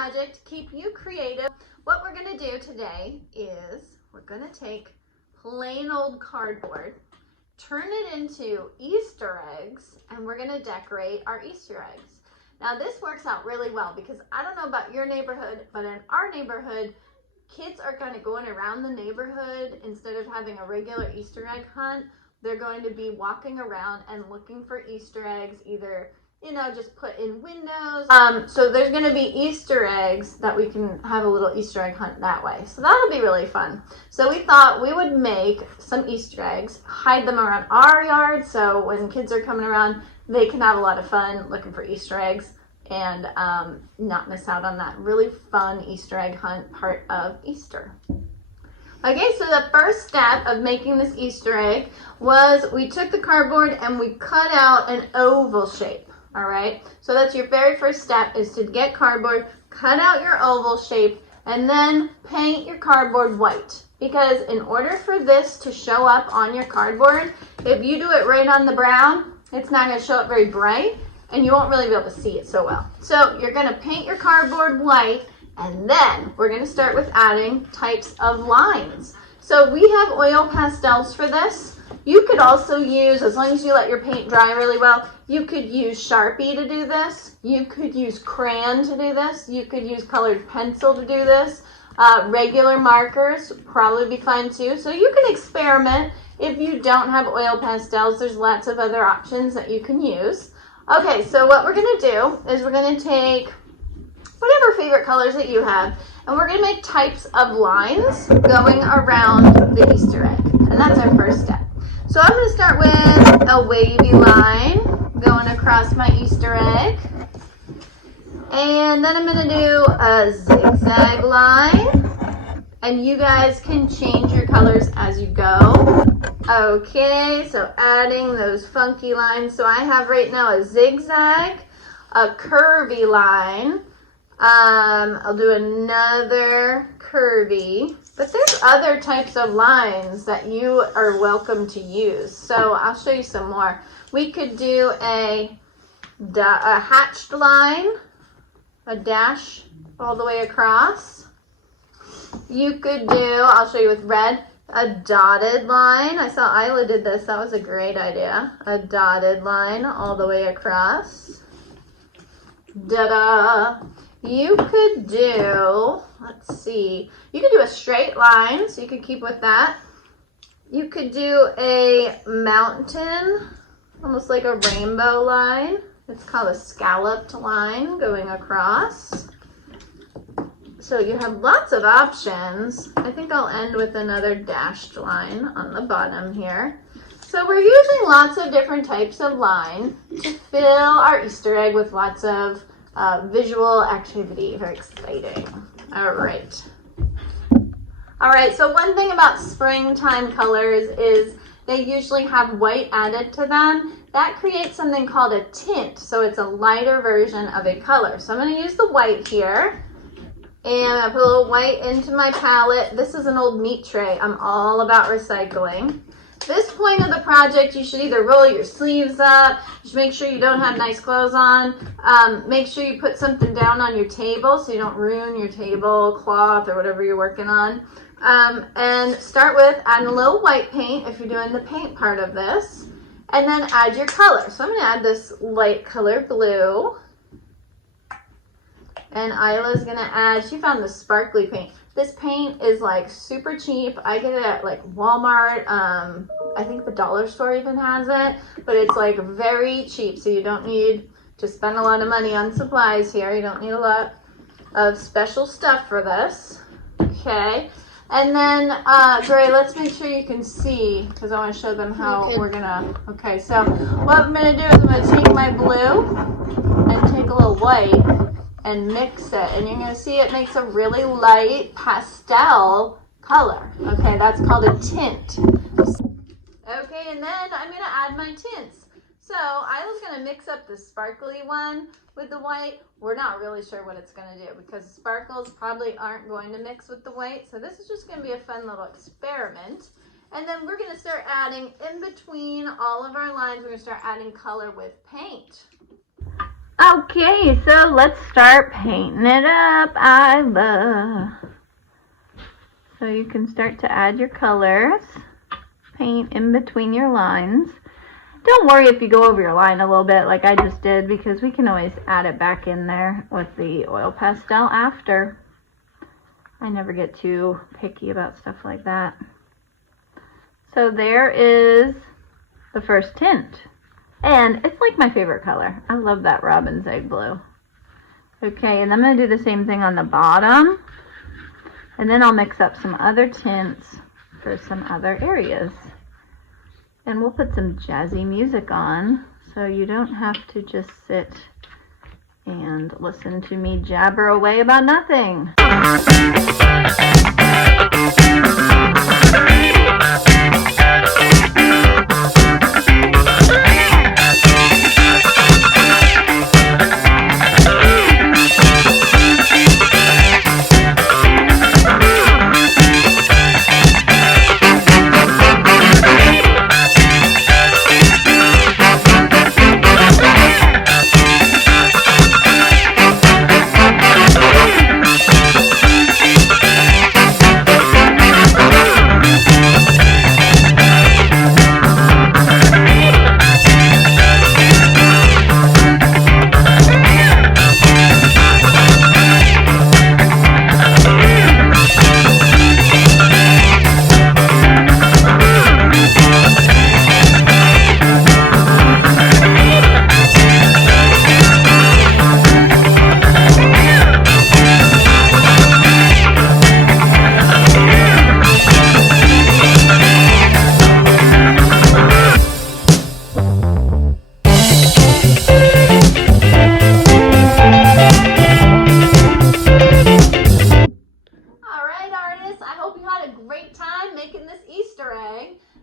project to keep you creative. What we're going to do today is we're going to take plain old cardboard, turn it into Easter eggs, and we're going to decorate our Easter eggs. Now this works out really well because I don't know about your neighborhood, but in our neighborhood, kids are kind of going around the neighborhood instead of having a regular Easter egg hunt. They're going to be walking around and looking for Easter eggs, either, you know, just put in windows. So there's going to be Easter eggs that we can have a little Easter egg hunt that way. So that'll be really fun. So we thought we would make some Easter eggs, hide them around our yard, so when kids are coming around, they can have a lot of fun looking for Easter eggs and not miss out on that really fun Easter egg hunt part of Easter. Okay, so the first step of making this Easter egg was we took the cardboard and we cut out an oval shape. All right, so that's your very first step, is to get cardboard, cut out your oval shape, and then paint your cardboard white. Because in order for this to show up on your cardboard, if you do it right on the brown, it's not going to show up very bright, and you won't really be able to see it so well. So you're going to paint your cardboard white, and then we're going to start with adding types of lines. So we have oil pastels for this. You could also use, as long as you let your paint dry really well, you could use Sharpie to do this. You could use crayon to do this. You could use colored pencil to do this. Regular markers would probably be fine too. So you can experiment. If you don't have oil pastels, there's lots of other options that you can use. Okay, so what we're going to do is we're going to take whatever favorite colors that you have, and we're going to make types of lines going around the Easter egg. And that's our first step. So I'm going to start with a wavy line going across my Easter egg. And then I'm going to do a zigzag line. And you guys can change your colors as you go. Okay, so adding those funky lines. So I have right now a zigzag, a curvy line. I'll do another curvy. But there's other types of lines that you are welcome to use. So I'll show you some more. We could do a hatched line, a dash all the way across. You could do, I'll show you with red, a dotted line. I saw Isla did this. That was a great idea. A dotted line all the way across. Da-da! You could do, let's see, you could do a straight line, so you could keep with that. You could do a mountain, almost like a rainbow line. It's called a scalloped line going across. So you have lots of options. I think I'll end with another dashed line on the bottom here. So we're using lots of different types of line to fill our Easter egg with lots of visual activity. Very exciting. All right. All right, so one thing about springtime colors is they usually have white added to them. That creates something called a tint, so it's a lighter version of a color. So I'm going to use the white here, and I put a little white into my palette. This is an old meat tray. I'm all about recycling. This point of the project, you should either roll your sleeves up, just make sure you don't have nice clothes on, make sure you put something down on your table so you don't ruin your tablecloth or whatever you're working on. And start with adding a little white paint if you're doing the paint part of this, and then add your color. So I'm going to add this light color blue, and Isla's going to add, she found the sparkly paint. This paint is like super cheap. I get it at like Walmart. I think the dollar store even has it, but it's like very cheap. So you don't need to spend a lot of money on supplies here. You don't need a lot of special stuff for this. Okay. And then, Gray, let's make sure you can see, because I want to show them how we're going to, okay, so what I'm going to do is I'm going to take my blue and take a little white and mix it, and you're going to see it makes a really light pastel color. Okay, that's called a tint. Okay, and then I'm going to add my tints. So I was going to mix up the sparkly one with the white. We're not really sure what it's going to do because sparkles probably aren't going to mix with the white. So this is just going to be a fun little experiment. And then we're going to start adding in between all of our lines, we're going to start adding color with paint. Okay, so let's start painting it up, Isla. So you can start to add your colors. Paint in between your lines. Don't worry if you go over your line a little bit like I just did, because we can always add it back in there with the oil pastel after. I never get too picky about stuff like that. So there is the first tint. And it's like my favorite color. I love that robin's egg blue. Okay, and I'm going to do the same thing on the bottom. And then I'll mix up some other tints for some other areas. And we'll put some jazzy music on, so you don't have to just sit and listen to me jabber away about nothing.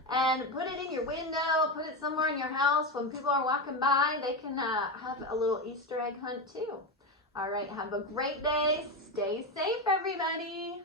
And put it in your window, put it somewhere in your house. When people are walking by, they can have a little Easter egg hunt too. All right, have a great day. Stay safe, everybody.